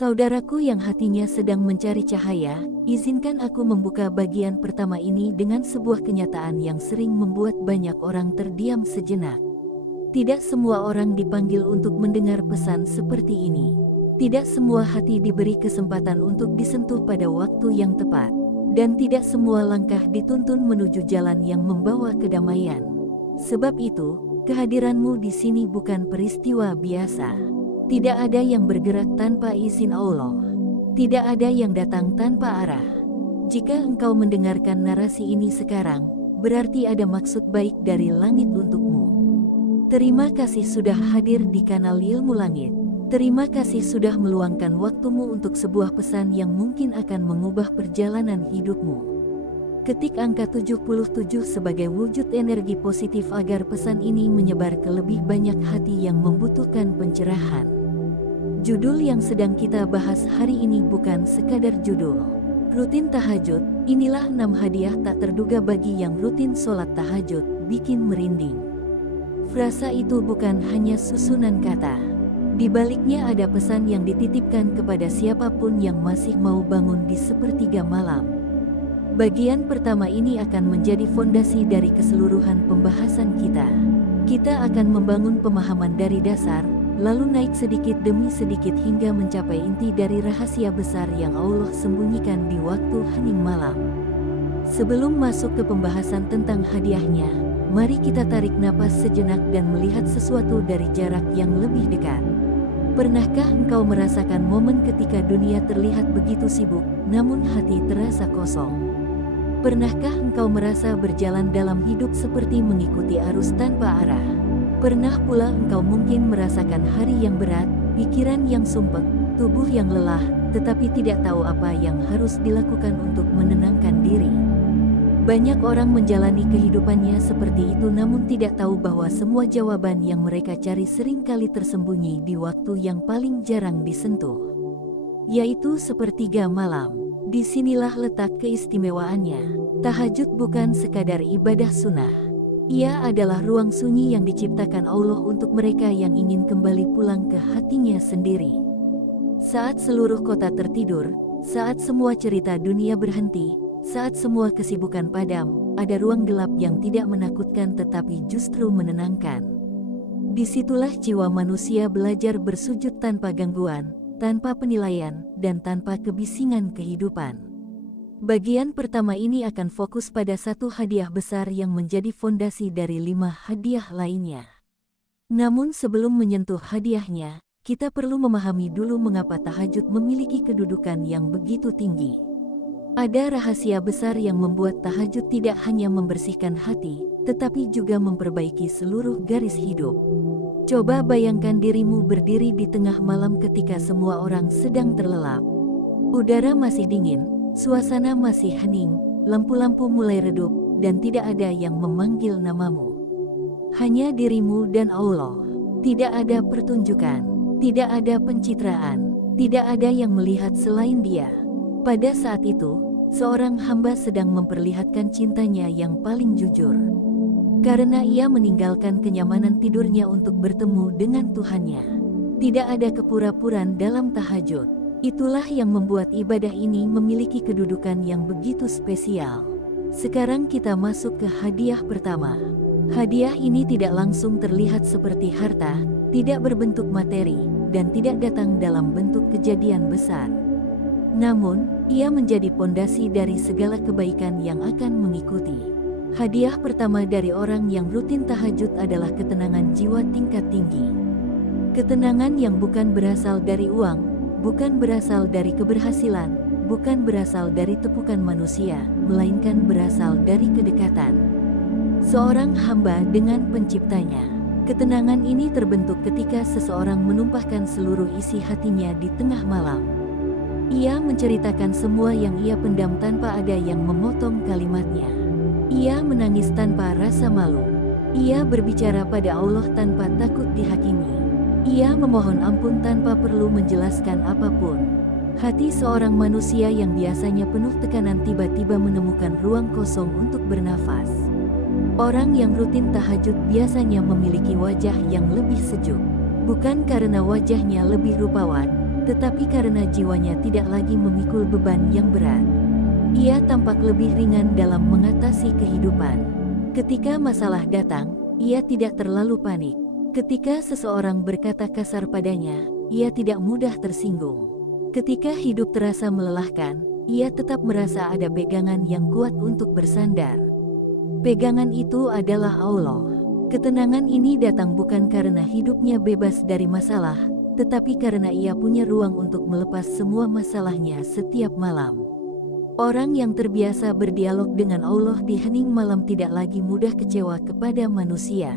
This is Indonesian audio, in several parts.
Saudaraku yang hatinya sedang mencari cahaya, izinkan aku membuka bagian pertama ini dengan sebuah kenyataan yang sering membuat banyak orang terdiam sejenak. Tidak semua orang dipanggil untuk mendengar pesan seperti ini. Tidak semua hati diberi kesempatan untuk disentuh pada waktu yang tepat. Dan tidak semua langkah dituntun menuju jalan yang membawa kedamaian. Sebab itu, kehadiranmu di sini bukan peristiwa biasa. Tidak ada yang bergerak tanpa izin Allah. Tidak ada yang datang tanpa arah. Jika engkau mendengarkan narasi ini sekarang, berarti ada maksud baik dari langit untukmu. Terima kasih sudah hadir di kanal Ilmu Langit. Terima kasih sudah meluangkan waktumu untuk sebuah pesan yang mungkin akan mengubah perjalanan hidupmu. Ketik angka 77 sebagai wujud energi positif agar pesan ini menyebar ke lebih banyak hati yang membutuhkan pencerahan. Judul yang sedang kita bahas hari ini bukan sekadar judul. Rutin tahajud, inilah 6 hadiah tak terduga bagi yang rutin sholat tahajud, bikin merinding. Frasa itu bukan hanya susunan kata. Di baliknya ada pesan yang dititipkan kepada siapapun yang masih mau bangun di sepertiga malam. Bagian pertama ini akan menjadi fondasi dari keseluruhan pembahasan kita. Kita akan membangun pemahaman dari dasar, lalu naik sedikit demi sedikit hingga mencapai inti dari rahasia besar yang Allah sembunyikan di waktu hening malam. Sebelum masuk ke pembahasan tentang hadiahnya, mari kita tarik napas sejenak dan melihat sesuatu dari jarak yang lebih dekat. Pernahkah engkau merasakan momen ketika dunia terlihat begitu sibuk, namun hati terasa kosong? Pernahkah engkau merasa berjalan dalam hidup seperti mengikuti arus tanpa arah? Pernah pula engkau mungkin merasakan hari yang berat, pikiran yang sumpek, tubuh yang lelah, tetapi tidak tahu apa yang harus dilakukan untuk menenangkan diri. Banyak orang menjalani kehidupannya seperti itu namun tidak tahu bahwa semua jawaban yang mereka cari seringkali tersembunyi di waktu yang paling jarang disentuh, yaitu sepertiga malam. Disinilah letak keistimewaannya. Tahajud bukan sekadar ibadah sunnah. Ia adalah ruang sunyi yang diciptakan Allah untuk mereka yang ingin kembali pulang ke hatinya sendiri. Saat seluruh kota tertidur, saat semua cerita dunia berhenti, saat semua kesibukan padam, ada ruang gelap yang tidak menakutkan tetapi justru menenangkan. Disitulah jiwa manusia belajar bersujud tanpa gangguan, tanpa penilaian, dan tanpa kebisingan kehidupan. Bagian pertama ini akan fokus pada satu hadiah besar yang menjadi fondasi dari 5 hadiah lainnya. Namun sebelum menyentuh hadiahnya, kita perlu memahami dulu mengapa tahajud memiliki kedudukan yang begitu tinggi. Ada rahasia besar yang membuat tahajud tidak hanya membersihkan hati, tetapi juga memperbaiki seluruh garis hidup. Coba bayangkan dirimu berdiri di tengah malam ketika semua orang sedang terlelap. Udara masih dingin, suasana masih hening, lampu-lampu mulai redup, dan tidak ada yang memanggil namamu. Hanya dirimu dan Allah. Tidak ada pertunjukan, tidak ada pencitraan, tidak ada yang melihat selain Dia. Pada saat itu, seorang hamba sedang memperlihatkan cintanya yang paling jujur. Karena ia meninggalkan kenyamanan tidurnya untuk bertemu dengan Tuhannya. Tidak ada kepura-puraan dalam tahajud. Itulah yang membuat ibadah ini memiliki kedudukan yang begitu spesial. Sekarang kita masuk ke hadiah pertama. Hadiah ini tidak langsung terlihat seperti harta, tidak berbentuk materi, dan tidak datang dalam bentuk kejadian besar. Namun, ia menjadi pondasi dari segala kebaikan yang akan mengikuti. Hadiah pertama dari orang yang rutin tahajud adalah ketenangan jiwa tingkat tinggi. Ketenangan yang bukan berasal dari uang, bukan berasal dari keberhasilan, bukan berasal dari tepukan manusia, melainkan berasal dari kedekatan seorang hamba dengan penciptanya. Ketenangan ini terbentuk ketika seseorang menumpahkan seluruh isi hatinya di tengah malam. Ia menceritakan semua yang ia pendam tanpa ada yang memotong kalimatnya. Ia menangis tanpa rasa malu. Ia berbicara pada Allah tanpa takut dihakimi. Ia memohon ampun tanpa perlu menjelaskan apapun. Hati seorang manusia yang biasanya penuh tekanan tiba-tiba menemukan ruang kosong untuk bernafas. Orang yang rutin tahajud biasanya memiliki wajah yang lebih sejuk. Bukan karena wajahnya lebih rupawan, tetapi karena jiwanya tidak lagi memikul beban yang berat, ia tampak lebih ringan dalam mengatasi kehidupan. Ketika masalah datang, ia tidak terlalu panik. Ketika seseorang berkata kasar padanya, ia tidak mudah tersinggung. Ketika hidup terasa melelahkan, ia tetap merasa ada pegangan yang kuat untuk bersandar. Pegangan itu adalah Allah. Ketenangan ini datang bukan karena hidupnya bebas dari masalah, tetapi karena ia punya ruang untuk melepas semua masalahnya setiap malam. Orang yang terbiasa berdialog dengan Allah di hening malam tidak lagi mudah kecewa kepada manusia.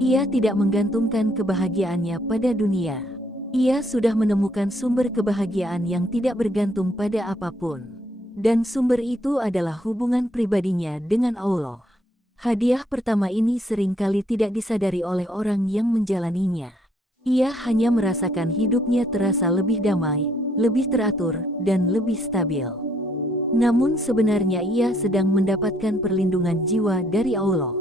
Ia tidak menggantungkan kebahagiaannya pada dunia. Ia sudah menemukan sumber kebahagiaan yang tidak bergantung pada apapun. Dan sumber itu adalah hubungan pribadinya dengan Allah. Hadiah pertama ini seringkali tidak disadari oleh orang yang menjalaninya. Ia hanya merasakan hidupnya terasa lebih damai, lebih teratur, dan lebih stabil. Namun sebenarnya ia sedang mendapatkan perlindungan jiwa dari Allah.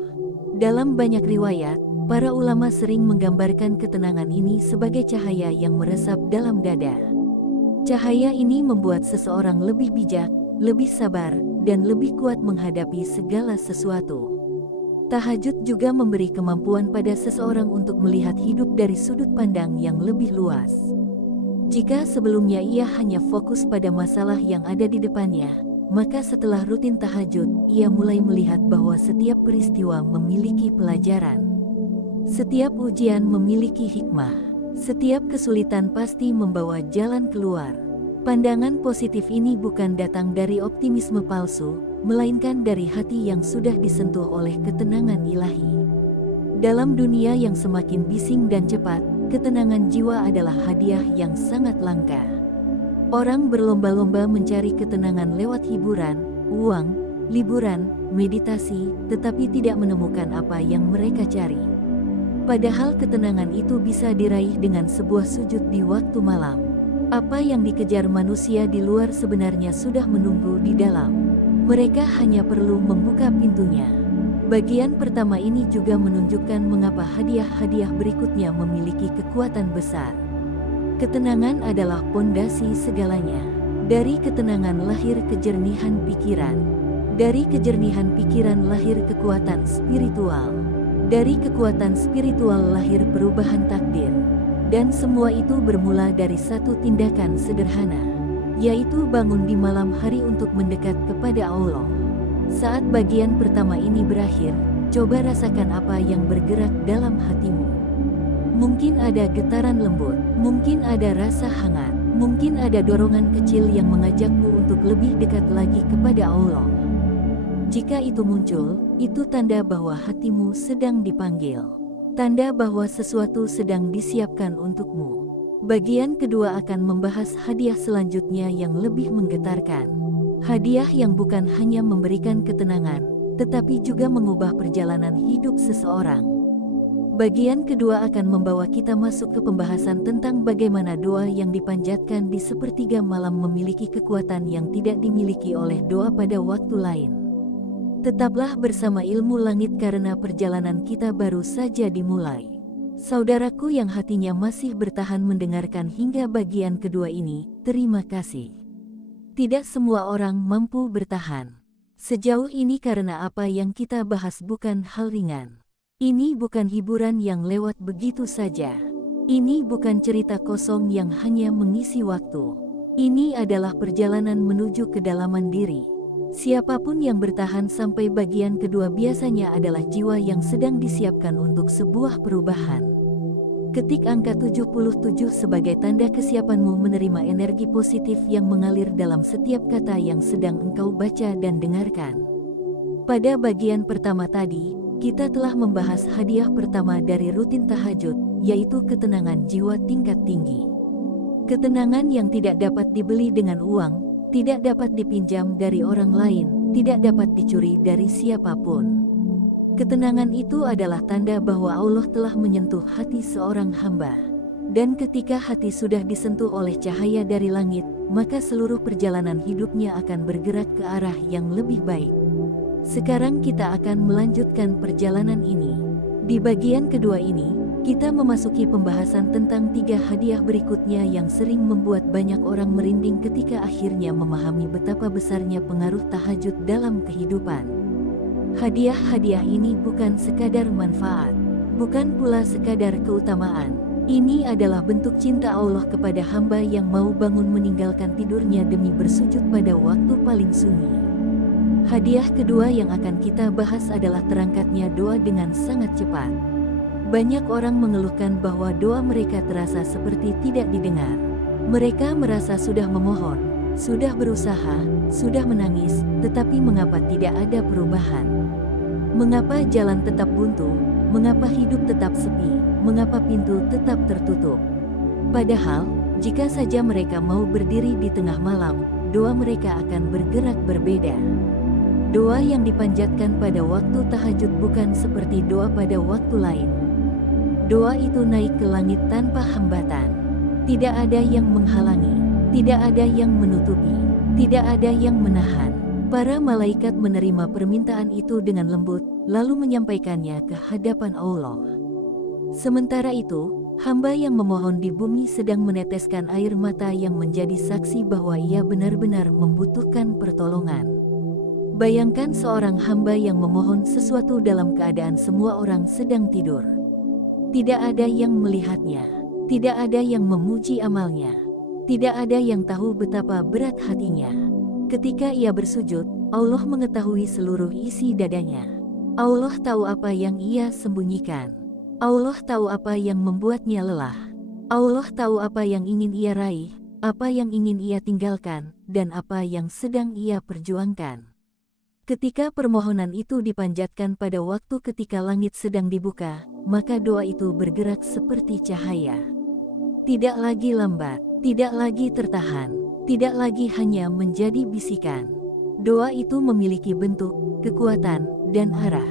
Dalam banyak riwayat, para ulama sering menggambarkan ketenangan ini sebagai cahaya yang meresap dalam dada. Cahaya ini membuat seseorang lebih bijak, lebih sabar, dan lebih kuat menghadapi segala sesuatu. Tahajud juga memberi kemampuan pada seseorang untuk melihat hidup dari sudut pandang yang lebih luas. Jika sebelumnya ia hanya fokus pada masalah yang ada di depannya, maka setelah rutin tahajud, ia mulai melihat bahwa setiap peristiwa memiliki pelajaran. Setiap ujian memiliki hikmah. Setiap kesulitan pasti membawa jalan keluar. Pandangan positif ini bukan datang dari optimisme palsu, melainkan dari hati yang sudah disentuh oleh ketenangan ilahi. Dalam dunia yang semakin bising dan cepat, ketenangan jiwa adalah hadiah yang sangat langka. Orang berlomba-lomba mencari ketenangan lewat hiburan, uang, liburan, meditasi, tetapi tidak menemukan apa yang mereka cari. Padahal ketenangan itu bisa diraih dengan sebuah sujud di waktu malam. Apa yang dikejar manusia di luar sebenarnya sudah menunggu di dalam. Mereka hanya perlu membuka pintunya. Bagian pertama ini juga menunjukkan mengapa hadiah-hadiah berikutnya memiliki kekuatan besar. Ketenangan adalah pondasi segalanya. Dari ketenangan lahir kejernihan pikiran. Dari kejernihan pikiran lahir kekuatan spiritual. Dari kekuatan spiritual lahir perubahan takdir. Dan semua itu bermula dari satu tindakan sederhana, yaitu bangun di malam hari untuk mendekat kepada Allah. Saat bagian pertama ini berakhir, coba rasakan apa yang bergerak dalam hatimu. Mungkin ada getaran lembut, mungkin ada rasa hangat, mungkin ada dorongan kecil yang mengajakmu untuk lebih dekat lagi kepada Allah. Jika itu muncul, itu tanda bahwa hatimu sedang dipanggil. Tanda bahwa sesuatu sedang disiapkan untukmu. Bagian kedua akan membahas hadiah selanjutnya yang lebih menggetarkan. Hadiah yang bukan hanya memberikan ketenangan, tetapi juga mengubah perjalanan hidup seseorang. Bagian kedua akan membawa kita masuk ke pembahasan tentang bagaimana doa yang dipanjatkan di sepertiga malam memiliki kekuatan yang tidak dimiliki oleh doa pada waktu lain. Tetaplah bersama Ilmu Langit karena perjalanan kita baru saja dimulai. Saudaraku yang hatinya masih bertahan mendengarkan hingga bagian kedua ini, terima kasih. Tidak semua orang mampu bertahan sejauh ini karena apa yang kita bahas bukan hal ringan. Ini bukan hiburan yang lewat begitu saja. Ini bukan cerita kosong yang hanya mengisi waktu. Ini adalah perjalanan menuju kedalaman diri. Siapapun yang bertahan sampai bagian kedua biasanya adalah jiwa yang sedang disiapkan untuk sebuah perubahan. Ketik angka 77 sebagai tanda kesiapanmu menerima energi positif yang mengalir dalam setiap kata yang sedang engkau baca dan dengarkan. Pada bagian pertama tadi, kita telah membahas hadiah pertama dari rutin tahajud, yaitu ketenangan jiwa tingkat tinggi. Ketenangan yang tidak dapat dibeli dengan uang, tidak dapat dipinjam dari orang lain, tidak dapat dicuri dari siapapun. Ketenangan itu adalah tanda bahwa Allah telah menyentuh hati seorang hamba. Dan ketika hati sudah disentuh oleh cahaya dari langit, maka seluruh perjalanan hidupnya akan bergerak ke arah yang lebih baik. Sekarang kita akan melanjutkan perjalanan ini. Di bagian kedua ini, Kita memasuki pembahasan tentang 3 hadiah berikutnya yang sering membuat banyak orang merinding ketika akhirnya memahami betapa besarnya pengaruh tahajud dalam kehidupan. Hadiah-hadiah ini bukan sekadar manfaat, bukan pula sekadar keutamaan. Ini adalah bentuk cinta Allah kepada hamba yang mau bangun meninggalkan tidurnya demi bersujud pada waktu paling sunyi. Hadiah kedua yang akan kita bahas adalah terangkatnya doa dengan sangat cepat. Banyak orang mengeluhkan bahwa doa mereka terasa seperti tidak didengar. Mereka merasa sudah memohon, sudah berusaha, sudah menangis, tetapi mengapa tidak ada perubahan? Mengapa jalan tetap buntu? Mengapa hidup tetap sepi? Mengapa pintu tetap tertutup? Padahal, jika saja mereka mau berdiri di tengah malam, doa mereka akan bergerak berbeda. Doa yang dipanjatkan pada waktu tahajud bukan seperti doa pada waktu lain. Doa itu naik ke langit tanpa hambatan. Tidak ada yang menghalangi, tidak ada yang menutupi, tidak ada yang menahan. Para malaikat menerima permintaan itu dengan lembut, lalu menyampaikannya ke hadapan Allah. Sementara itu, hamba yang memohon di bumi sedang meneteskan air mata yang menjadi saksi bahwa ia benar-benar membutuhkan pertolongan. Bayangkan seorang hamba yang memohon sesuatu dalam keadaan semua orang sedang tidur. Tidak ada yang melihatnya, tidak ada yang memuji amalnya, tidak ada yang tahu betapa berat hatinya. Ketika ia bersujud, Allah mengetahui seluruh isi dadanya. Allah tahu apa yang ia sembunyikan. Allah tahu apa yang membuatnya lelah. Allah tahu apa yang ingin ia raih, apa yang ingin ia tinggalkan, dan apa yang sedang ia perjuangkan. Ketika permohonan itu dipanjatkan pada waktu ketika langit sedang dibuka, maka doa itu bergerak seperti cahaya. Tidak lagi lambat, tidak lagi tertahan, tidak lagi hanya menjadi bisikan. Doa itu memiliki bentuk, kekuatan, dan arah.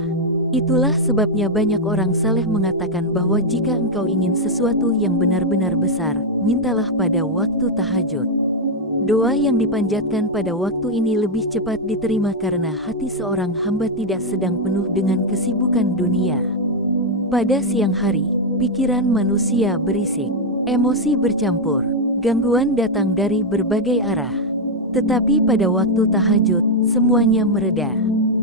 Itulah sebabnya banyak orang saleh mengatakan bahwa jika engkau ingin sesuatu yang benar-benar besar, mintalah pada waktu tahajud. Doa yang dipanjatkan pada waktu ini lebih cepat diterima karena hati seorang hamba tidak sedang penuh dengan kesibukan dunia. Pada siang hari, pikiran manusia berisik, emosi bercampur, gangguan datang dari berbagai arah. Tetapi pada waktu tahajud, semuanya mereda.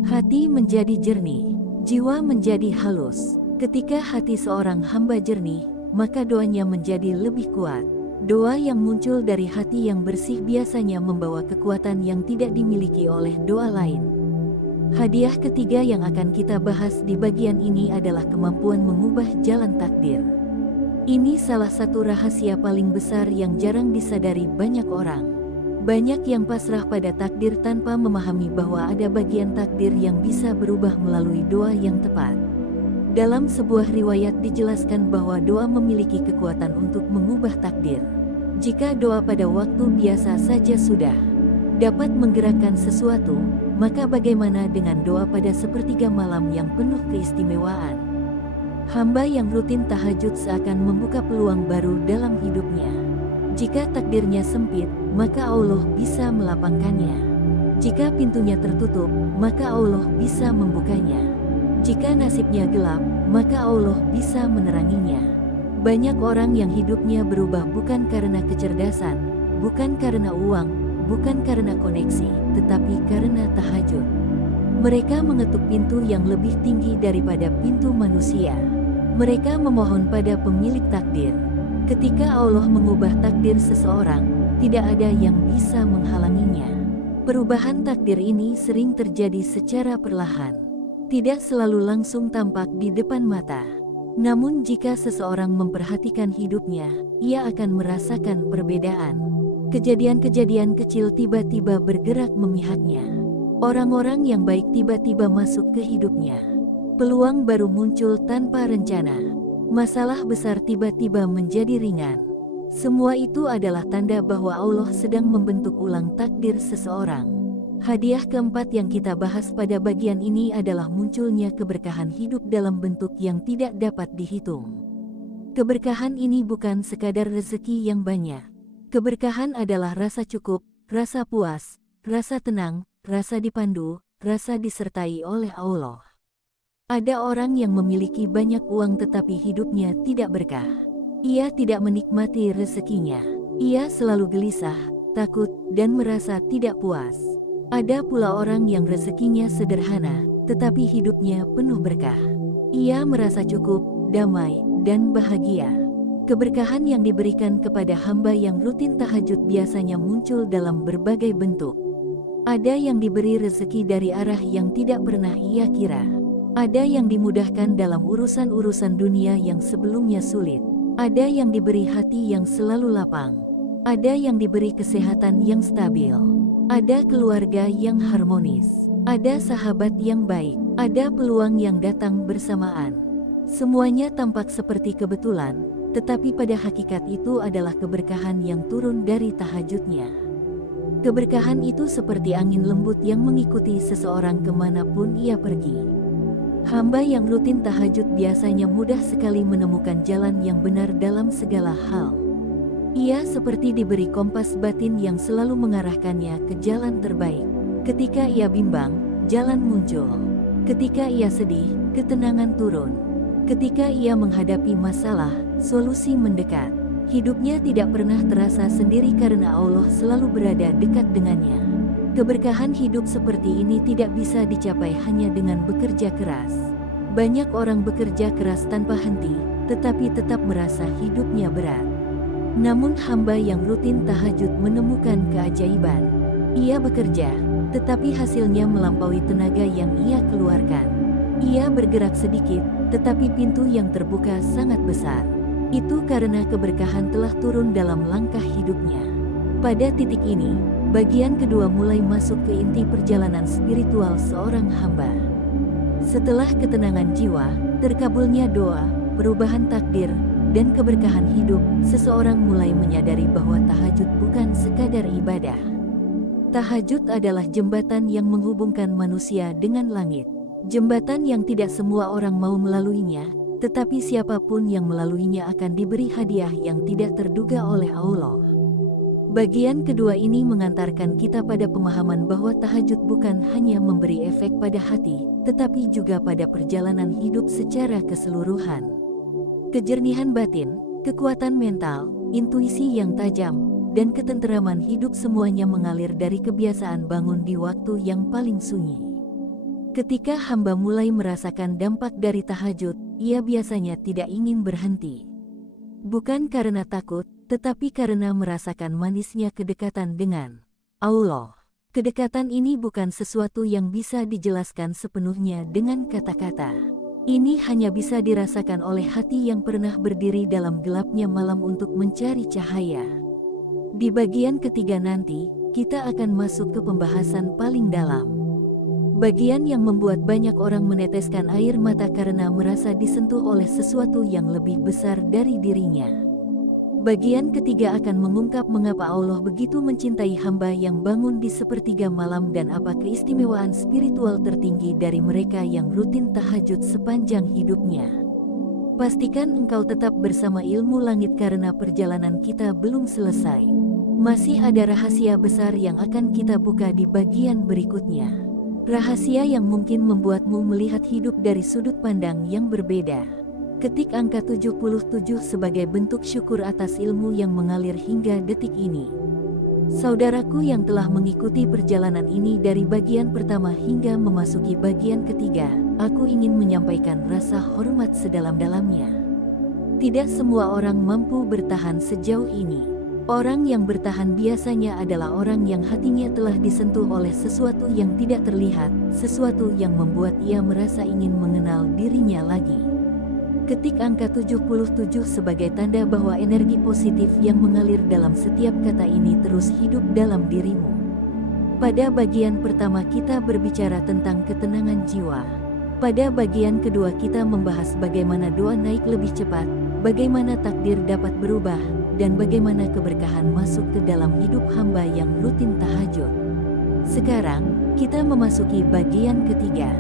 Hati menjadi jernih, jiwa menjadi halus. Ketika hati seorang hamba jernih, maka doanya menjadi lebih kuat. Doa yang muncul dari hati yang bersih biasanya membawa kekuatan yang tidak dimiliki oleh doa lain. Hadiah ketiga yang akan kita bahas di bagian ini adalah kemampuan mengubah jalan takdir. Ini salah satu rahasia paling besar yang jarang disadari banyak orang. Banyak yang pasrah pada takdir tanpa memahami bahwa ada bagian takdir yang bisa berubah melalui doa yang tepat. Dalam sebuah riwayat dijelaskan bahwa doa memiliki kekuatan untuk mengubah takdir. Jika doa pada waktu biasa saja sudah dapat menggerakkan sesuatu, maka bagaimana dengan doa pada sepertiga malam yang penuh keistimewaan? Hamba yang rutin tahajud seakan membuka peluang baru dalam hidupnya. Jika takdirnya sempit, maka Allah bisa melapangkannya. Jika pintunya tertutup, maka Allah bisa membukanya. Jika nasibnya gelap, maka Allah bisa meneranginya. Banyak orang yang hidupnya berubah bukan karena kecerdasan, bukan karena uang, bukan karena koneksi, tetapi karena tahajud. Mereka mengetuk pintu yang lebih tinggi daripada pintu manusia. Mereka memohon pada pemilik takdir. Ketika Allah mengubah takdir seseorang, tidak ada yang bisa menghalanginya. Perubahan takdir ini sering terjadi secara perlahan. Tidak selalu langsung tampak di depan mata. Namun jika seseorang memperhatikan hidupnya, ia akan merasakan perbedaan. Kejadian-kejadian kecil tiba-tiba bergerak memihaknya. Orang-orang yang baik tiba-tiba masuk ke hidupnya. Peluang baru muncul tanpa rencana. Masalah besar tiba-tiba menjadi ringan. Semua itu adalah tanda bahwa Allah sedang membentuk ulang takdir seseorang. Hadiah keempat yang kita bahas pada bagian ini adalah munculnya keberkahan hidup dalam bentuk yang tidak dapat dihitung. Keberkahan ini bukan sekadar rezeki yang banyak. Keberkahan adalah rasa cukup, rasa puas, rasa tenang, rasa dipandu, rasa disertai oleh Allah. Ada orang yang memiliki banyak uang tetapi hidupnya tidak berkah. Ia tidak menikmati rezekinya. Ia selalu gelisah, takut, dan merasa tidak puas. Ada pula orang yang rezekinya sederhana, tetapi hidupnya penuh berkah. Ia merasa cukup, damai, dan bahagia. Keberkahan yang diberikan kepada hamba yang rutin tahajud biasanya muncul dalam berbagai bentuk. Ada yang diberi rezeki dari arah yang tidak pernah ia kira. Ada yang dimudahkan dalam urusan-urusan dunia yang sebelumnya sulit. Ada yang diberi hati yang selalu lapang. Ada yang diberi kesehatan yang stabil. Ada keluarga yang harmonis. Ada sahabat yang baik. Ada peluang yang datang bersamaan. Semuanya tampak seperti kebetulan, tetapi pada hakikat itu adalah keberkahan yang turun dari tahajudnya. Keberkahan itu seperti angin lembut yang mengikuti seseorang kemanapun ia pergi. Hamba yang rutin tahajud biasanya mudah sekali menemukan jalan yang benar dalam segala hal. Ia seperti diberi kompas batin yang selalu mengarahkannya ke jalan terbaik. Ketika ia bimbang, jalan muncul. Ketika ia sedih, ketenangan turun. Ketika ia menghadapi masalah, solusi mendekat. Hidupnya tidak pernah terasa sendiri karena Allah selalu berada dekat dengannya. Keberkahan hidup seperti ini tidak bisa dicapai hanya dengan bekerja keras. Banyak orang bekerja keras tanpa henti, tetapi tetap merasa hidupnya berat. Namun hamba yang rutin tahajud menemukan keajaiban. Ia bekerja, tetapi hasilnya melampaui tenaga yang ia keluarkan. Ia bergerak sedikit, tetapi pintu yang terbuka sangat besar. Itu karena keberkahan telah turun dalam langkah hidupnya. Pada titik ini, bagian kedua mulai masuk ke inti perjalanan spiritual seorang hamba. Setelah ketenangan jiwa, terkabulnya doa, perubahan takdir, dan keberkahan hidup, seseorang mulai menyadari bahwa tahajud bukan sekadar ibadah. Tahajud adalah jembatan yang menghubungkan manusia dengan langit. Jembatan yang tidak semua orang mau melaluinya, tetapi siapapun yang melaluinya akan diberi hadiah yang tidak terduga oleh Allah. Bagian kedua ini mengantarkan kita pada pemahaman bahwa tahajud bukan hanya memberi efek pada hati, tetapi juga pada perjalanan hidup secara keseluruhan. Kejernihan batin, kekuatan mental, intuisi yang tajam, dan ketenteraman hidup semuanya mengalir dari kebiasaan bangun di waktu yang paling sunyi. Ketika hamba mulai merasakan dampak dari tahajud, ia biasanya tidak ingin berhenti. Bukan karena takut, tetapi karena merasakan manisnya kedekatan dengan Allah. Kedekatan ini bukan sesuatu yang bisa dijelaskan sepenuhnya dengan kata-kata. Ini hanya bisa dirasakan oleh hati yang pernah berdiri dalam gelapnya malam untuk mencari cahaya. Di bagian ketiga nanti, kita akan masuk ke pembahasan paling dalam. Bagian yang membuat banyak orang meneteskan air mata karena merasa disentuh oleh sesuatu yang lebih besar dari dirinya. Bagian ketiga akan mengungkap mengapa Allah begitu mencintai hamba yang bangun di sepertiga malam dan apa keistimewaan spiritual tertinggi dari mereka yang rutin tahajud sepanjang hidupnya. Pastikan engkau tetap bersama ilmu langit karena perjalanan kita belum selesai. Masih ada rahasia besar yang akan kita buka di bagian berikutnya. Rahasia yang mungkin membuatmu melihat hidup dari sudut pandang yang berbeda. Ketik angka 77 sebagai bentuk syukur atas ilmu yang mengalir hingga detik ini. Saudaraku yang telah mengikuti perjalanan ini dari bagian pertama hingga memasuki bagian ketiga, aku ingin menyampaikan rasa hormat sedalam-dalamnya. Tidak semua orang mampu bertahan sejauh ini. Orang yang bertahan biasanya adalah orang yang hatinya telah disentuh oleh sesuatu yang tidak terlihat, sesuatu yang membuat ia merasa ingin mengenal dirinya lagi. Ketik angka 77 sebagai tanda bahwa energi positif yang mengalir dalam setiap kata ini terus hidup dalam dirimu. Pada bagian pertama kita berbicara tentang ketenangan jiwa. Pada bagian kedua kita membahas bagaimana doa naik lebih cepat, bagaimana takdir dapat berubah, dan bagaimana keberkahan masuk ke dalam hidup hamba yang rutin tahajud. Sekarang, kita memasuki bagian ketiga.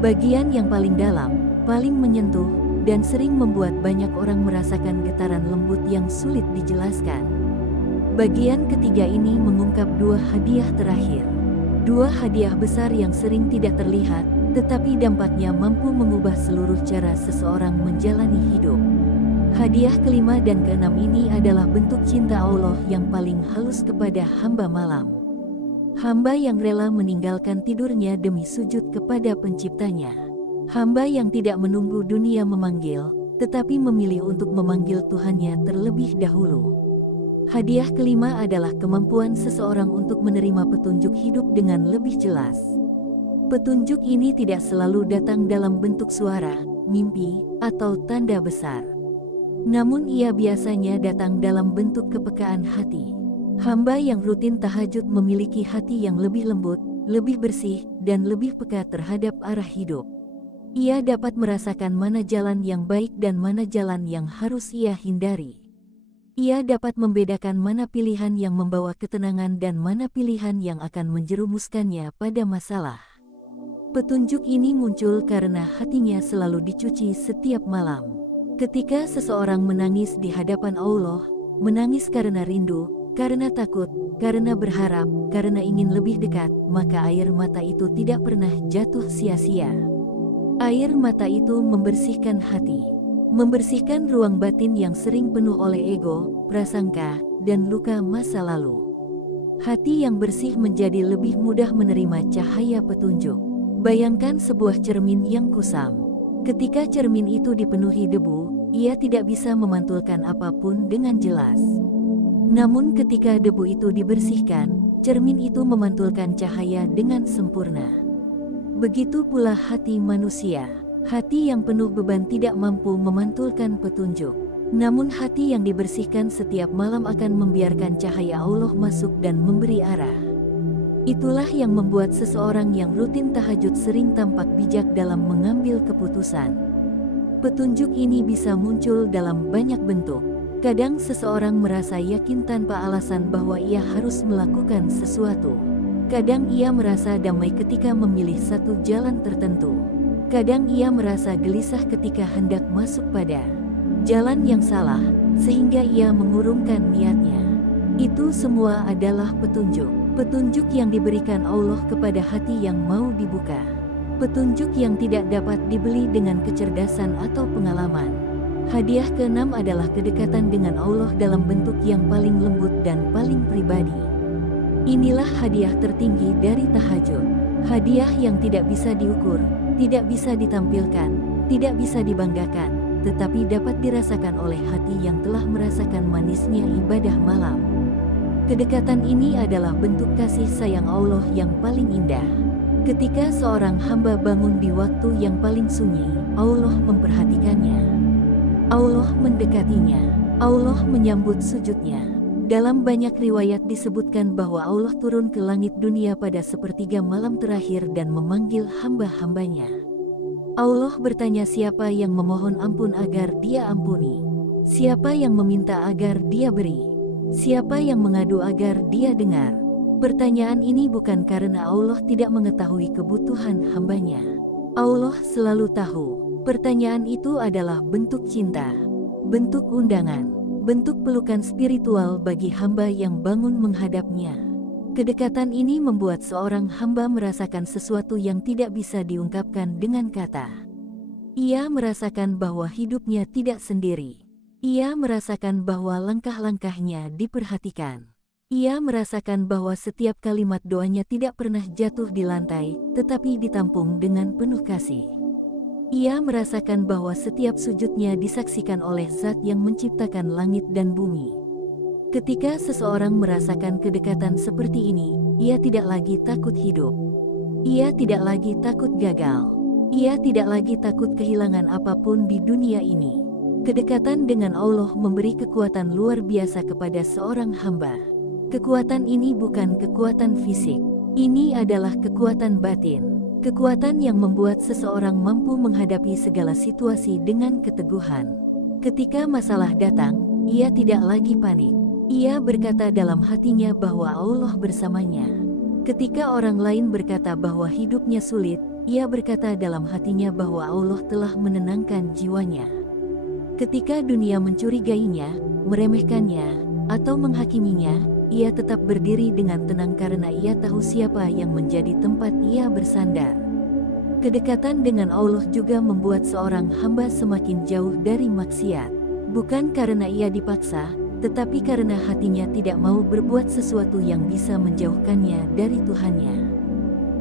Bagian yang paling dalam, paling menyentuh, dan sering membuat banyak orang merasakan getaran lembut yang sulit dijelaskan. Bagian ketiga ini mengungkap dua hadiah terakhir. Dua hadiah besar yang sering tidak terlihat, tetapi dampaknya mampu mengubah seluruh cara seseorang menjalani hidup. Hadiah kelima dan keenam ini adalah bentuk cinta Allah yang paling halus kepada hamba malam. Hamba yang rela meninggalkan tidurnya demi sujud kepada penciptanya. Hamba yang tidak menunggu dunia memanggil, tetapi memilih untuk memanggil Tuhannya terlebih dahulu. Hadiah kelima adalah kemampuan seseorang untuk menerima petunjuk hidup dengan lebih jelas. Petunjuk ini tidak selalu datang dalam bentuk suara, mimpi, atau tanda besar. Namun ia biasanya datang dalam bentuk kepekaan hati. Hamba yang rutin tahajud memiliki hati yang lebih lembut, lebih bersih, dan lebih peka terhadap arah hidup. Ia dapat merasakan mana jalan yang baik dan mana jalan yang harus ia hindari. Ia dapat membedakan mana pilihan yang membawa ketenangan dan mana pilihan yang akan menjerumuskannya pada masalah. Petunjuk ini muncul karena hatinya selalu dicuci setiap malam. Ketika seseorang menangis di hadapan Allah, menangis karena rindu, karena takut, karena berharap, karena ingin lebih dekat, maka air mata itu tidak pernah jatuh sia-sia. Air mata itu membersihkan hati, membersihkan ruang batin yang sering penuh oleh ego, prasangka, dan luka masa lalu. Hati yang bersih menjadi lebih mudah menerima cahaya petunjuk. Bayangkan sebuah cermin yang kusam. Ketika cermin itu dipenuhi debu, ia tidak bisa memantulkan apapun dengan jelas. Namun ketika debu itu dibersihkan, cermin itu memantulkan cahaya dengan sempurna. Begitu pula hati manusia. Hati yang penuh beban tidak mampu memantulkan petunjuk. Namun hati yang dibersihkan setiap malam akan membiarkan cahaya Allah masuk dan memberi arah. Itulah yang membuat seseorang yang rutin tahajud sering tampak bijak dalam mengambil keputusan. Petunjuk ini bisa muncul dalam banyak bentuk. Kadang seseorang merasa yakin tanpa alasan bahwa ia harus melakukan sesuatu. Kadang ia merasa damai ketika memilih satu jalan tertentu. Kadang ia merasa gelisah ketika hendak masuk pada jalan yang salah, sehingga ia mengurungkan niatnya. Itu semua adalah petunjuk. Petunjuk yang diberikan Allah kepada hati yang mau dibuka. Petunjuk yang tidak dapat dibeli dengan kecerdasan atau pengalaman. Hadiah keenam adalah kedekatan dengan Allah dalam bentuk yang paling lembut dan paling pribadi. Inilah hadiah tertinggi dari tahajud. Hadiah yang tidak bisa diukur, tidak bisa ditampilkan, tidak bisa dibanggakan, tetapi dapat dirasakan oleh hati yang telah merasakan manisnya ibadah malam. Kedekatan ini adalah bentuk kasih sayang Allah yang paling indah. Ketika seorang hamba bangun di waktu yang paling sunyi, Allah memperhatikannya. Allah mendekatinya. Allah menyambut sujudnya. Dalam banyak riwayat disebutkan bahwa Allah turun ke langit dunia pada sepertiga malam terakhir dan memanggil hamba-hambanya. Allah bertanya siapa yang memohon ampun agar Dia ampuni. Siapa yang meminta agar Dia beri. Siapa yang mengadu agar Dia dengar? Pertanyaan ini bukan karena Allah tidak mengetahui kebutuhan hambanya. Allah selalu tahu. Pertanyaan itu adalah bentuk cinta, bentuk undangan, bentuk pelukan spiritual bagi hamba yang bangun menghadapnya. Kedekatan ini membuat seorang hamba merasakan sesuatu yang tidak bisa diungkapkan dengan kata. Ia merasakan bahwa hidupnya tidak sendiri. Ia merasakan bahwa langkah-langkahnya diperhatikan. Ia merasakan bahwa setiap kalimat doanya tidak pernah jatuh di lantai, tetapi ditampung dengan penuh kasih. Ia merasakan bahwa setiap sujudnya disaksikan oleh Zat yang menciptakan langit dan bumi. Ketika seseorang merasakan kedekatan seperti ini, ia tidak lagi takut hidup. Ia tidak lagi takut gagal. Ia tidak lagi takut kehilangan apapun di dunia ini. Kedekatan dengan Allah memberi kekuatan luar biasa kepada seorang hamba. Kekuatan ini bukan kekuatan fisik. Ini adalah kekuatan batin. Kekuatan yang membuat seseorang mampu menghadapi segala situasi dengan keteguhan. Ketika masalah datang, ia tidak lagi panik. Ia berkata dalam hatinya bahwa Allah bersamanya. Ketika orang lain berkata bahwa hidupnya sulit, ia berkata dalam hatinya bahwa Allah telah menenangkan jiwanya. Ketika dunia mencurigainya, meremehkannya, atau menghakiminya, ia tetap berdiri dengan tenang karena ia tahu siapa yang menjadi tempat ia bersandar. Kedekatan dengan Allah juga membuat seorang hamba semakin jauh dari maksiat. Bukan karena ia dipaksa, tetapi karena hatinya tidak mau berbuat sesuatu yang bisa menjauhkannya dari Tuhannya.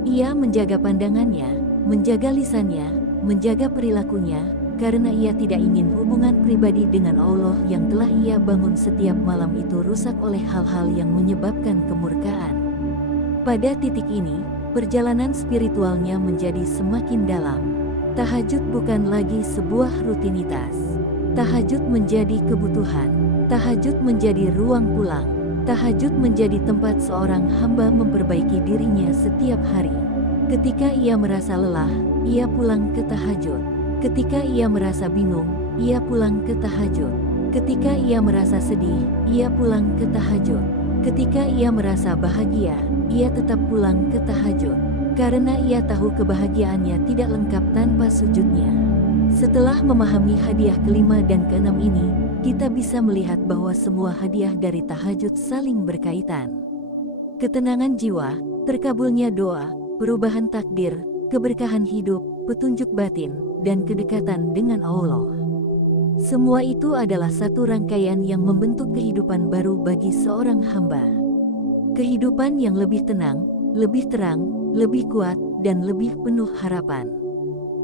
Ia menjaga pandangannya, menjaga lisannya, menjaga perilakunya, karena ia tidak ingin hubungan pribadi dengan Allah yang telah ia bangun setiap malam itu rusak oleh hal-hal yang menyebabkan kemurkaan. Pada titik ini, perjalanan spiritualnya menjadi semakin dalam. Tahajud bukan lagi sebuah rutinitas. Tahajud menjadi kebutuhan. Tahajud menjadi ruang pulang. Tahajud menjadi tempat seorang hamba memperbaiki dirinya setiap hari. Ketika ia merasa lelah, ia pulang ke tahajud. Ketika ia merasa bingung, ia pulang ke tahajud. Ketika ia merasa sedih, ia pulang ke tahajud. Ketika ia merasa bahagia, ia tetap pulang ke tahajud. Karena ia tahu kebahagiaannya tidak lengkap tanpa sujudnya. Setelah memahami hadiah kelima dan keenam ini, kita bisa melihat bahwa semua hadiah dari tahajud saling berkaitan. Ketenangan jiwa, terkabulnya doa, perubahan takdir, keberkahan hidup, petunjuk batin, dan kedekatan dengan Allah. Semua itu adalah satu rangkaian yang membentuk kehidupan baru bagi seorang hamba. Kehidupan yang lebih tenang, lebih terang, lebih kuat, dan lebih penuh harapan.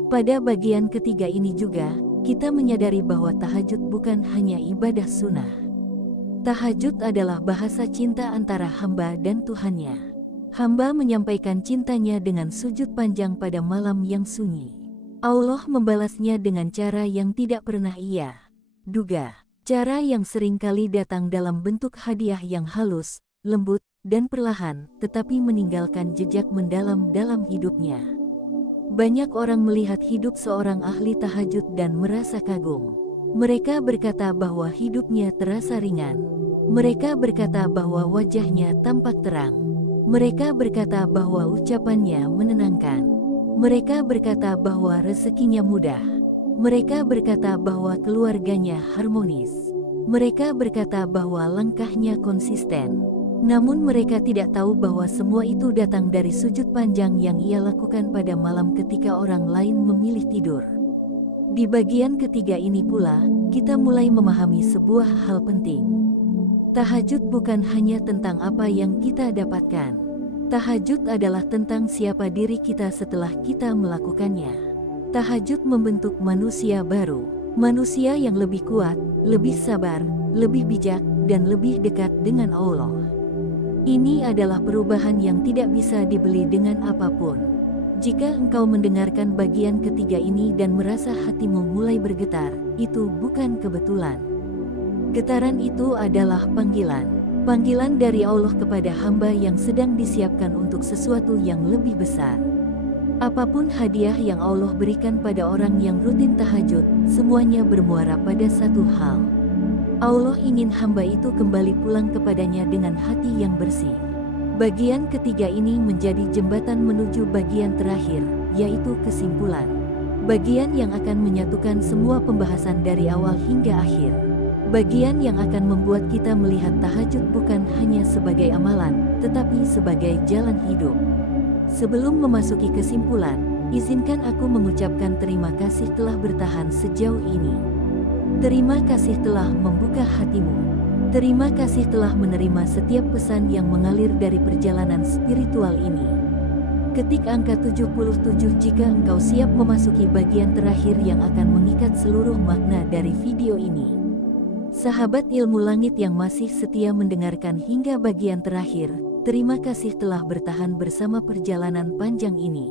Pada bagian ketiga ini juga, kita menyadari bahwa tahajud bukan hanya ibadah sunnah. Tahajud adalah bahasa cinta antara hamba dan Tuhannya. Hamba menyampaikan cintanya dengan sujud panjang pada malam yang sunyi. Allah membalasnya dengan cara yang tidak pernah ia duga. Cara yang seringkali datang dalam bentuk hadiah yang halus, lembut, dan perlahan, tetapi meninggalkan jejak mendalam dalam hidupnya. Banyak orang melihat hidup seorang ahli tahajud dan merasa kagum. Mereka berkata bahwa hidupnya terasa ringan. Mereka berkata bahwa wajahnya tampak terang. Mereka berkata bahwa ucapannya menenangkan. Mereka berkata bahwa rezekinya mudah. Mereka berkata bahwa keluarganya harmonis. Mereka berkata bahwa langkahnya konsisten. Namun mereka tidak tahu bahwa semua itu datang dari sujud panjang yang ia lakukan pada malam ketika orang lain memilih tidur. Di bagian ketiga ini pula, kita mulai memahami sebuah hal penting. Tahajud bukan hanya tentang apa yang kita dapatkan. Tahajud adalah tentang siapa diri kita setelah kita melakukannya. Tahajud membentuk manusia baru, manusia yang lebih kuat, lebih sabar, lebih bijak, dan lebih dekat dengan Allah. Ini adalah perubahan yang tidak bisa dibeli dengan apapun. Jika engkau mendengarkan bagian ketiga ini dan merasa hatimu mulai bergetar, itu bukan kebetulan. Getaran itu adalah panggilan. Panggilan dari Allah kepada hamba yang sedang disiapkan untuk sesuatu yang lebih besar. Apapun hadiah yang Allah berikan pada orang yang rutin tahajud, semuanya bermuara pada satu hal. Allah ingin hamba itu kembali pulang kepadanya dengan hati yang bersih. Bagian ketiga ini menjadi jembatan menuju bagian terakhir, yaitu kesimpulan. Bagian yang akan menyatukan semua pembahasan dari awal hingga akhir. Bagian yang akan membuat kita melihat tahajud bukan hanya sebagai amalan, tetapi sebagai jalan hidup. Sebelum memasuki kesimpulan, izinkan aku mengucapkan terima kasih telah bertahan sejauh ini. Terima kasih telah membuka hatimu. Terima kasih telah menerima setiap pesan yang mengalir dari perjalanan spiritual ini. Ketik angka 77 jika engkau siap memasuki bagian terakhir yang akan mengikat seluruh makna dari video ini. Sahabat ilmu langit yang masih setia mendengarkan hingga bagian terakhir, terima kasih telah bertahan bersama perjalanan panjang ini.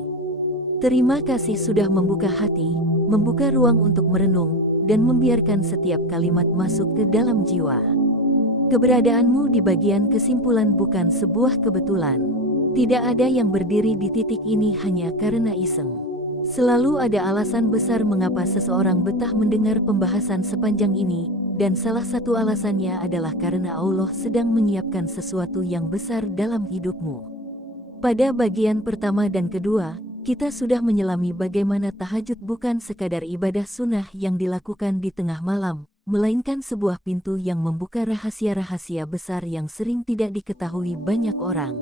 Terima kasih sudah membuka hati, membuka ruang untuk merenung, dan membiarkan setiap kalimat masuk ke dalam jiwa. Keberadaanmu di bagian kesimpulan bukan sebuah kebetulan. Tidak ada yang berdiri di titik ini hanya karena iseng. Selalu ada alasan besar mengapa seseorang betah mendengar pembahasan sepanjang ini, dan salah satu alasannya adalah karena Allah sedang menyiapkan sesuatu yang besar dalam hidupmu. Pada bagian pertama dan kedua, kita sudah menyelami bagaimana tahajud bukan sekadar ibadah sunnah yang dilakukan di tengah malam, melainkan sebuah pintu yang membuka rahasia-rahasia besar yang sering tidak diketahui banyak orang.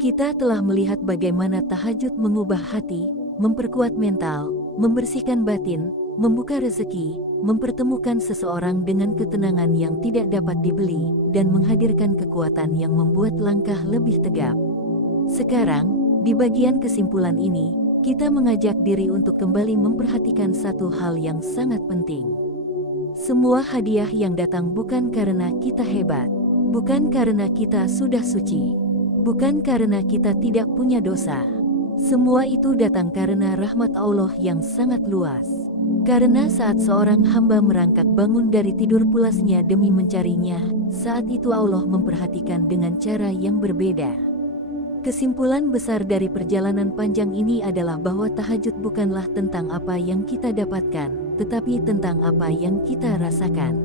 Kita telah melihat bagaimana tahajud mengubah hati, memperkuat mental, membersihkan batin, membuka rezeki, mempertemukan seseorang dengan ketenangan yang tidak dapat dibeli, dan menghadirkan kekuatan yang membuat langkah lebih tegap. Sekarang, di bagian kesimpulan ini, kita mengajak diri untuk kembali memperhatikan satu hal yang sangat penting. Semua hadiah yang datang bukan karena kita hebat, bukan karena kita sudah suci, bukan karena kita tidak punya dosa. Semua itu datang karena rahmat Allah yang sangat luas. Karena saat seorang hamba merangkak bangun dari tidur pulasnya demi mencarinya, saat itu Allah memperhatikan dengan cara yang berbeda. Kesimpulan besar dari perjalanan panjang ini adalah bahwa tahajud bukanlah tentang apa yang kita dapatkan, tetapi tentang apa yang kita rasakan.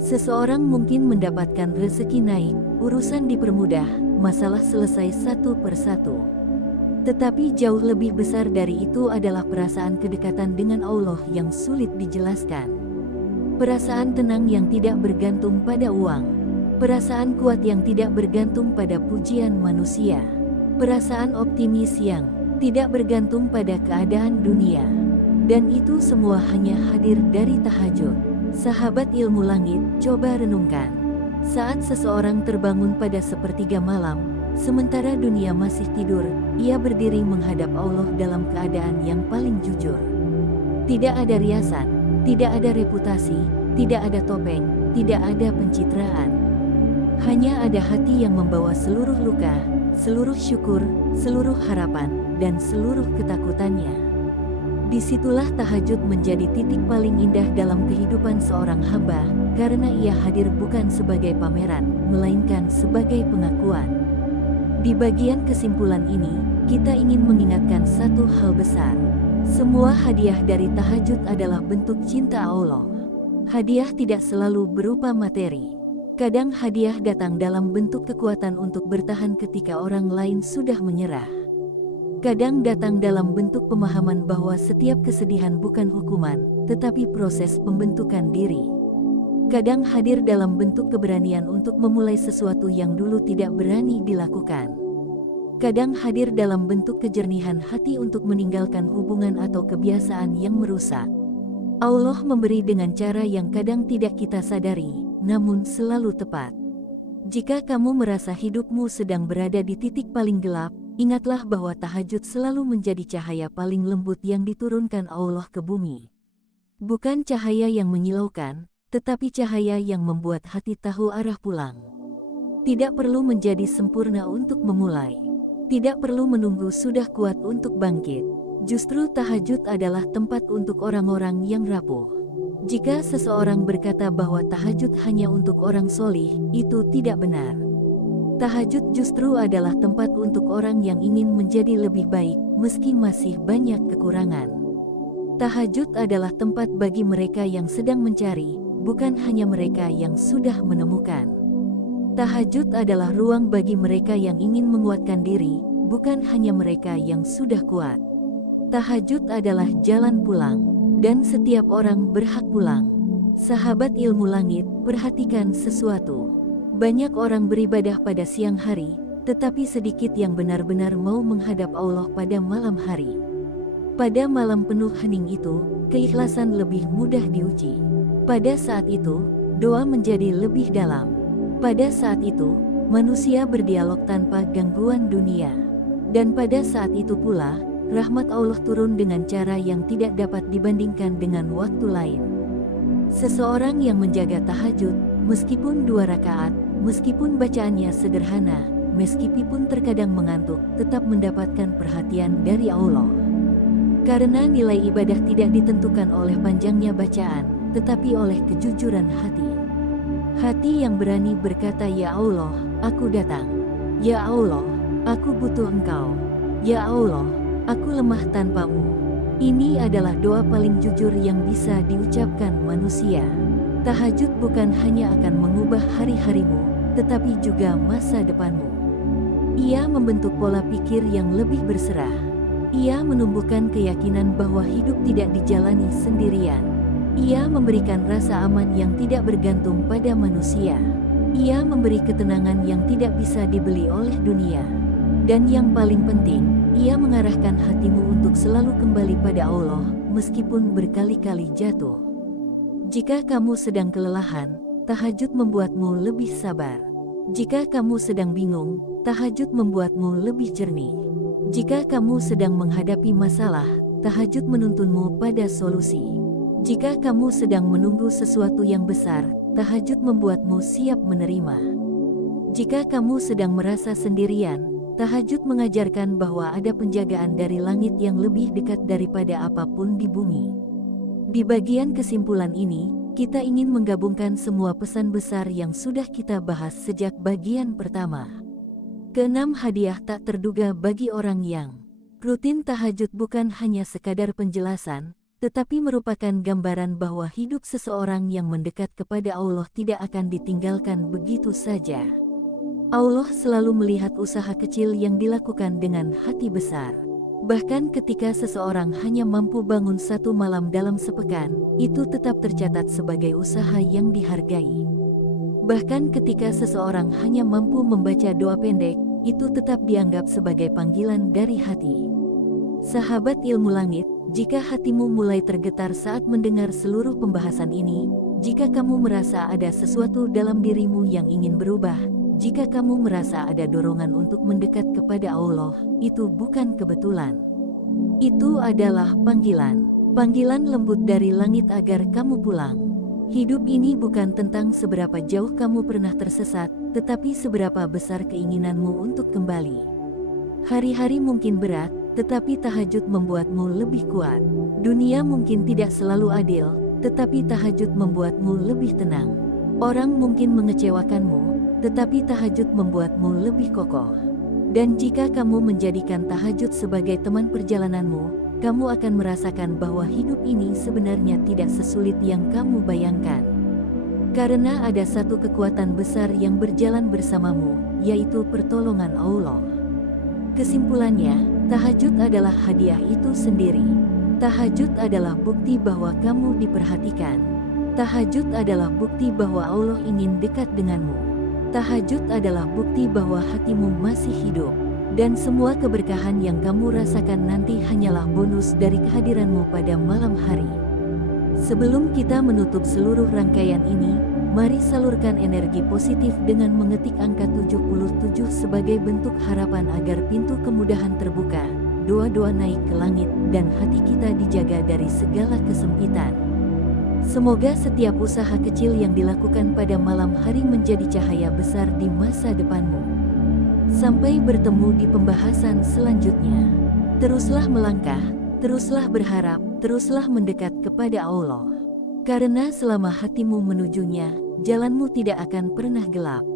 Seseorang mungkin mendapatkan rezeki naik, urusan dipermudah, masalah selesai satu persatu. Tetapi jauh lebih besar dari itu adalah perasaan kedekatan dengan Allah yang sulit dijelaskan. Perasaan tenang yang tidak bergantung pada uang. Perasaan kuat yang tidak bergantung pada pujian manusia. Perasaan optimis yang tidak bergantung pada keadaan dunia. Dan itu semua hanya hadir dari tahajud. Sahabat ilmu langit, coba renungkan. Saat seseorang terbangun pada sepertiga malam, sementara dunia masih tidur, ia berdiri menghadap Allah dalam keadaan yang paling jujur. Tidak ada riasan, tidak ada reputasi, tidak ada topeng, tidak ada pencitraan. Hanya ada hati yang membawa seluruh luka, seluruh syukur, seluruh harapan, dan seluruh ketakutannya. Disitulah tahajud menjadi titik paling indah dalam kehidupan seorang hamba, karena ia hadir bukan sebagai pameran, melainkan sebagai pengakuan. Di bagian kesimpulan ini, kita ingin mengingatkan satu hal besar. Semua hadiah dari tahajud adalah bentuk cinta Allah. Hadiah tidak selalu berupa materi. Kadang hadiah datang dalam bentuk kekuatan untuk bertahan ketika orang lain sudah menyerah. Kadang datang dalam bentuk pemahaman bahwa setiap kesedihan bukan hukuman, tetapi proses pembentukan diri. Kadang hadir dalam bentuk keberanian untuk memulai sesuatu yang dulu tidak berani dilakukan. Kadang hadir dalam bentuk kejernihan hati untuk meninggalkan hubungan atau kebiasaan yang merusak. Allah memberi dengan cara yang kadang tidak kita sadari, namun selalu tepat. Jika kamu merasa hidupmu sedang berada di titik paling gelap, ingatlah bahwa tahajud selalu menjadi cahaya paling lembut yang diturunkan Allah ke bumi. Bukan cahaya yang menyilaukan, tetapi cahaya yang membuat hati tahu arah pulang. Tidak perlu menjadi sempurna untuk memulai. Tidak perlu menunggu sudah kuat untuk bangkit. Justru tahajud adalah tempat untuk orang-orang yang rapuh. Jika seseorang berkata bahwa tahajud hanya untuk orang solih, itu tidak benar. Tahajud justru adalah tempat untuk orang yang ingin menjadi lebih baik, meski masih banyak kekurangan. Tahajud adalah tempat bagi mereka yang sedang mencari, bukan hanya mereka yang sudah menemukan. Tahajud adalah ruang bagi mereka yang ingin menguatkan diri, bukan hanya mereka yang sudah kuat. Tahajud adalah jalan pulang, dan setiap orang berhak pulang. Sahabat ilmu langit, perhatikan sesuatu. Banyak orang beribadah pada siang hari, tetapi sedikit yang benar-benar mau menghadap Allah pada malam hari. Pada malam penuh hening itu, keikhlasan lebih mudah diuji. Pada saat itu, doa menjadi lebih dalam. Pada saat itu, manusia berdialog tanpa gangguan dunia. Dan pada saat itu pula, rahmat Allah turun dengan cara yang tidak dapat dibandingkan dengan waktu lain. Seseorang yang menjaga tahajud, meskipun 2 rakaat, meskipun bacaannya sederhana, meskipun terkadang mengantuk, tetap mendapatkan perhatian dari Allah. Karena nilai ibadah tidak ditentukan oleh panjangnya bacaan, tetapi oleh kejujuran hati. Hati yang berani berkata, "Ya Allah, aku datang. Ya Allah, aku butuh Engkau. Ya Allah, aku lemah tanpamu." Ini adalah doa paling jujur yang bisa diucapkan manusia. Tahajud bukan hanya akan mengubah hari-harimu, tetapi juga masa depanmu. Ia membentuk pola pikir yang lebih berserah. Ia menumbuhkan keyakinan bahwa hidup tidak dijalani sendirian. Ia memberikan rasa aman yang tidak bergantung pada manusia. Ia memberi ketenangan yang tidak bisa dibeli oleh dunia. Dan yang paling penting, ia mengarahkan hatimu untuk selalu kembali pada Allah, meskipun berkali-kali jatuh. Jika kamu sedang kelelahan, tahajud membuatmu lebih sabar. Jika kamu sedang bingung, tahajud membuatmu lebih jernih. Jika kamu sedang menghadapi masalah, tahajud menuntunmu pada solusi. Jika kamu sedang menunggu sesuatu yang besar, tahajud membuatmu siap menerima. Jika kamu sedang merasa sendirian, tahajud mengajarkan bahwa ada penjagaan dari langit yang lebih dekat daripada apapun di bumi. Di bagian kesimpulan ini, kita ingin menggabungkan semua pesan besar yang sudah kita bahas sejak bagian pertama. Keenam, hadiah tak terduga bagi orang yang rutin tahajud bukan hanya sekadar penjelasan, tetapi merupakan gambaran bahwa hidup seseorang yang mendekat kepada Allah tidak akan ditinggalkan begitu saja. Allah selalu melihat usaha kecil yang dilakukan dengan hati besar. Bahkan ketika seseorang hanya mampu bangun satu malam dalam sepekan, itu tetap tercatat sebagai usaha yang dihargai. Bahkan ketika seseorang hanya mampu membaca doa pendek, itu tetap dianggap sebagai panggilan dari hati. Sahabat ilmu langit, jika hatimu mulai tergetar saat mendengar seluruh pembahasan ini, jika kamu merasa ada sesuatu dalam dirimu yang ingin berubah, jika kamu merasa ada dorongan untuk mendekat kepada Allah, itu bukan kebetulan. Itu adalah panggilan. Panggilan lembut dari langit agar kamu pulang. Hidup ini bukan tentang seberapa jauh kamu pernah tersesat, tetapi seberapa besar keinginanmu untuk kembali. Hari-hari mungkin berat, tetapi tahajud membuatmu lebih kuat. Dunia mungkin tidak selalu adil, tetapi tahajud membuatmu lebih tenang. Orang mungkin mengecewakanmu, tetapi tahajud membuatmu lebih kokoh. Dan jika kamu menjadikan tahajud sebagai teman perjalananmu, kamu akan merasakan bahwa hidup ini sebenarnya tidak sesulit yang kamu bayangkan. Karena ada satu kekuatan besar yang berjalan bersamamu, yaitu pertolongan Allah. Kesimpulannya, tahajud adalah hadiah itu sendiri. Tahajud adalah bukti bahwa kamu diperhatikan. Tahajud adalah bukti bahwa Allah ingin dekat denganmu. Tahajud adalah bukti bahwa hatimu masih hidup, dan semua keberkahan yang kamu rasakan nanti hanyalah bonus dari kehadiranmu pada malam hari. Sebelum kita menutup seluruh rangkaian ini, mari salurkan energi positif dengan mengetik angka 77 sebagai bentuk harapan agar pintu kemudahan terbuka, doa-doa naik ke langit, dan hati kita dijaga dari segala kesempitan. Semoga setiap usaha kecil yang dilakukan pada malam hari menjadi cahaya besar di masa depanmu. Sampai bertemu di pembahasan selanjutnya. Teruslah melangkah, teruslah berharap, teruslah mendekat kepada Allah. Karena selama hatimu menujunya, jalanmu tidak akan pernah gelap.